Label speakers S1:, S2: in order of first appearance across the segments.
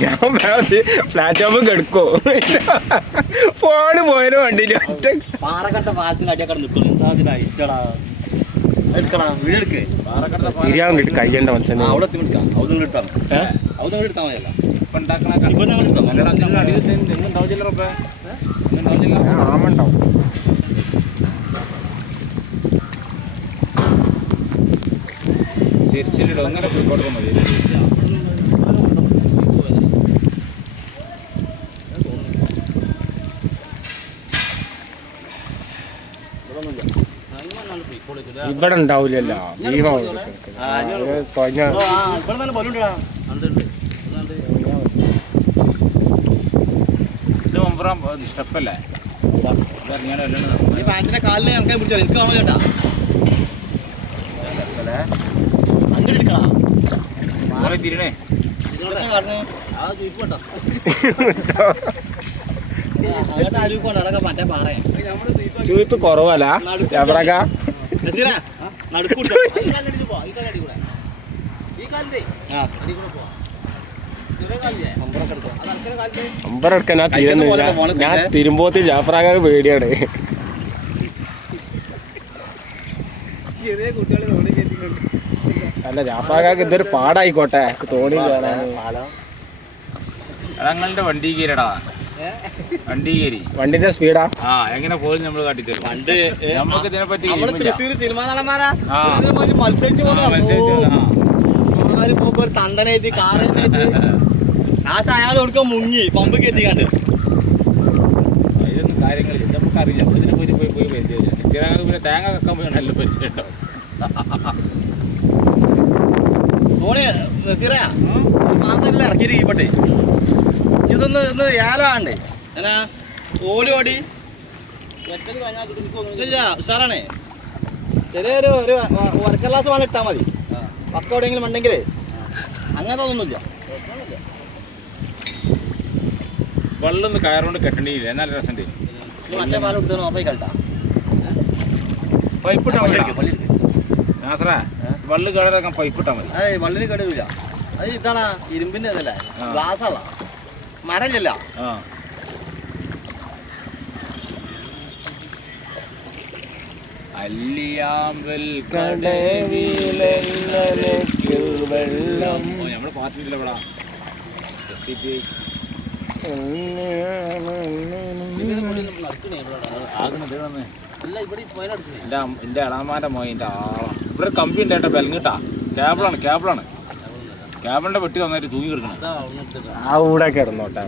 S1: ഞാൻ ഫ്ലാറ്റ് പ്ലാറ്റ്ഫോമിൽ കിടക്കോ? ഫോണ് പോയാലും വണ്ടിയിൽ ഒറ്റ
S2: പാറക്കട്ട പാലത്തിന് അടിയൊക്കെ നിൽക്കണം എന്താ അതിനാ ഇഷ്ടടാ എടുക്കടാ വീട് പാറക്കട്ട
S1: തിരിയാൻ കിട്ടി കയ്യണ്ട മനസ്സിനെ
S2: അവിടെ എടുക്കാം. അവിടെ നിങ്ങൾ എടുത്താൽ? അവിടെ നിങ്ങൾ എടുത്താൽ മതിയല്ല.
S3: ഇപ്പൊ ഉണ്ടാക്കണ
S1: ആമുണ്ടാവും
S3: തിരിച്ചില്ലോ അങ്ങനെ പോയിക്കോട്ടെ മതി.
S1: ഇവിടെ ഉണ്ടാവില്ലല്ലോ
S3: ഇത് മമ്പറാൻ സ്റ്റെപ്പല്ലേ?
S2: കാലിൽ ഞങ്ങൾക്ക് പിടിച്ചാൽ എനിക്ക് കാണാൻ ചേട്ടാ പാറയാ.
S1: ചുവപ്പ് കുറവല്ല. എവിടക്ക.
S2: ചെറിയ
S1: കുട്ടികളെ ഞാൻ തീരുന്നില്ല. ഞാൻ തിരുമ്പോത്തി ജാഫറാകാൻ പേടിയാണ്. അല്ല ജാഫറാകാക്ക് ഇതൊരു പാടായിക്കോട്ടെ. തോണി
S3: ഞങ്ങളുടെ വണ്ടി കീരടാ വണ്ടി കയറി
S1: വണ്ടിന്റെ സ്പീഡാ?
S3: ആ എങ്ങനെ പോലും നമ്മൾ കാട്ടിത്തരും.
S2: പണ്ട്
S3: നമുക്ക് ഇതിനെ പറ്റി.
S2: തൃശ്ശൂർ സിനിമാ നടന്മാരാ? മത്സരിച്ച് പോകുമ്പോ ഒരു തണ്ടനായിട്ട് കാറേറ്റ് ലാസ്റ്റ് അയാൾ കൊടുക്ക മുങ്ങി പമ്പ് കെട്ടിക്കാണ്ട്
S3: ഇതൊന്നും കാര്യങ്ങളില്ല. നമുക്കറിയില്ല ഇതിനെ പോയി പോയി പോയി പരിചയമില്ല. സ്ഥിരങ്ങൾ പിന്നെ തേങ്ങ കക്കാൻ പോയി നല്ല പരിചയം ഉണ്ടാവും
S2: തോണി നസീറ മാസമല്ല ഇറക്കിയിട്ട് കീപ്പട്ടെ ഇതൊന്ന് ഇന്ന് ഏലാണ്ടേ എന്നാ ഓടി. ഇല്ല ഉഷാറാണേ. ചെറിയൊരു ഒരു വർക്ക ക്ലാസ് വേണം ഇട്ടാൽ മതി. പക്ക എവിടെയെങ്കിലും ഉണ്ടെങ്കിലേ. അങ്ങനത്തെ ഒന്നുമില്ല
S3: വെള്ളം ഒന്ന് കയറുകൊണ്ട് കെട്ടണ്ടിയില്ല എന്നാൽ
S2: രസം മറ്റേ പാലം എടുത്ത് ഓഫായി കളിട്ടാ.
S3: പൈപ്പ്
S2: ഇട്ടാ
S3: നാസറേ. വെള്ളം കേടാക്കാൻ പൈപ്പ് ഇട്ടാൽ മതി
S2: അതെ വള്ളിന് കേടില്ല അത് ഇതാണ് ഇരുമ്പിന്റെ അതല്ലേ
S3: ആ.
S2: ഗ്ലാസ്സാണ്. മരല്ലല്ല
S3: ആ. അല്ലിയാമ്പൽ
S1: കടവിലെന്നലയ്ക്കു വെള്ളം.
S3: നമ്മൾ പാട്ടില്ല ഇവിടെ? എസ് പി എന്റെ എന്റെ ഇളാമാന്റെ മോയി എന്റെ ആളാണ് ഇവിടെ കമ്പി ഉണ്ട് കേട്ടോ ബെലങ്ങിട്ടാ കേബിളാണ് കേബിളാണ്. കേബിളിന്റെ വെട്ടി നന്നായിട്ട് തൂങ്ങി കിടക്കണം.
S1: ആ കൂടെ കിടന്നോട്ടെ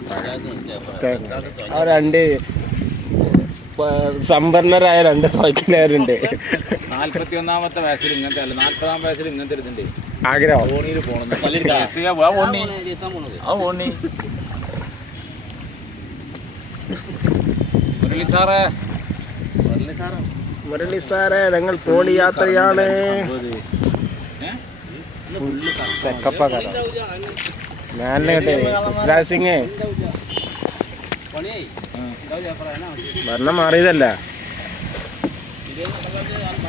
S1: ആ രണ്ട് സമ്പന്നരായ രണ്ട് തോച്ചിലാരുണ്ട്
S3: നാല്പത്തി ഒന്നാമത്തെ വയസ്സിൽ ഇങ്ങനത്തെ അല്ല നാൽപ്പതാം വയസ്സിൽ ഇങ്ങനത്തെ ഇരുന്നുണ്ട്
S1: ആഗ്രഹം.
S3: ഓണിയിൽ പോകണം ഓണി മുരളി സാറേ.
S1: മുരളി സാറേ ഞങ്ങൾ തോണി യാത്രയാണ്? ചെക്കപ്പ ഞാനല്ലേ സിംഗ്. ഭരണം മാറിയതല്ല.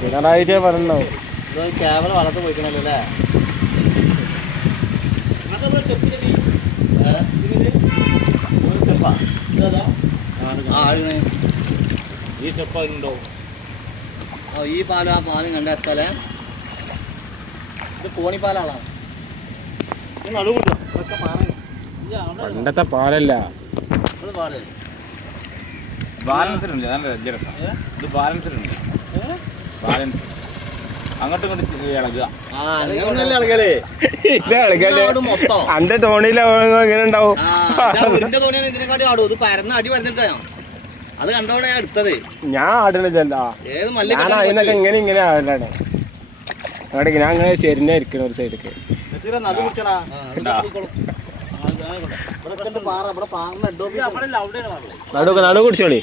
S1: പിണറായിട്ടേ പറഞ്ഞു
S2: കേവലം വളർത്ത് പോയിക്കണല്ലോ അല്ലേ?
S3: ഈ സ്റ്റെപ്പ് ഉണ്ടോ
S2: ഈ പാലും ആ പാലും കണ്ടെടുത്താലേ ഇത് കോണിപ്പാലാണ്?
S1: പണ്ടത്തെ പാലല്ല.
S3: ഉണ്ട് നല്ല രസം ഇത് ബാലൻസ് ഉണ്ട് ബാലൻസ്. അങ്ങോട്ടും ഇങ്ങോട്ടും ഇളകുക.
S1: അന്റെ തോണിയിലെ എങ്ങനെ ഉണ്ടാവും.
S2: ആ, ഇതാ ഉരുണ്ട തോണിയാണ് ഇതിനെക്കാട്ടി ആടും. ഇത് പരന്ന അടി പരന്നിട്ടാ അത് കണ്ടോടെ അടുത്തത്
S1: ഞാൻ ആടണിതല്ല
S2: ഏത്
S1: ഞാൻ അതിനൊക്കെ ഇങ്ങനെ ഇങ്ങനെ ആടലാണ് അവിടെ ഞാൻ അങ്ങനെ ചെരിഞ്ഞ ഇരിക്കുന്ന ഒരു
S2: എഡോ
S1: നടുക്ക് നടു കുടിച്ചോളി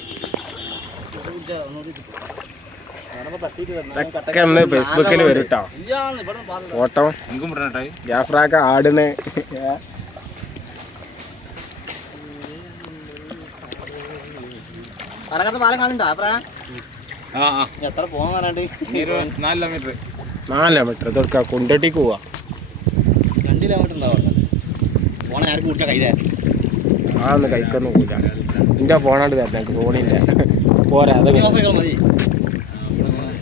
S1: ഒന്ന് ഫേസ്ബുക്കിൽ വരും കേട്ടോ
S3: ഓട്ടോ.
S1: ജാഫ്രാക്ക ആടിന്
S2: പാലക്കാട് പാലം കാണുന്നുണ്ടോ? അപ്പറ.
S3: ആ ആ.
S2: എത്ര പോകാൻ പറയാണ്ട്
S3: ഇനി ഒരു നാല് കിലോമീറ്റർ
S1: നാല് കിലോമീറ്റർ ഇതൊക്കെ കുണ്ടട്ടിക്ക് പോവാ.
S2: രണ്ട് കിലോമീറ്റർ ഉണ്ടാവും ഫോൺ ആർക്ക് കുടിച്ചാൽ കൈ തരാം
S1: ആ ഒന്ന് കഴിക്കൊന്നും പോയില്ല എന്റെ ഫോണാണ്ട് തരണം എനിക്ക് ഫോണില്ല പോരാ അത്
S2: നീ ഓഫ് ചെയ്യണം മതി.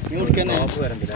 S2: നീ കുടിക്കാൻ
S3: വരണ്ടില്ല.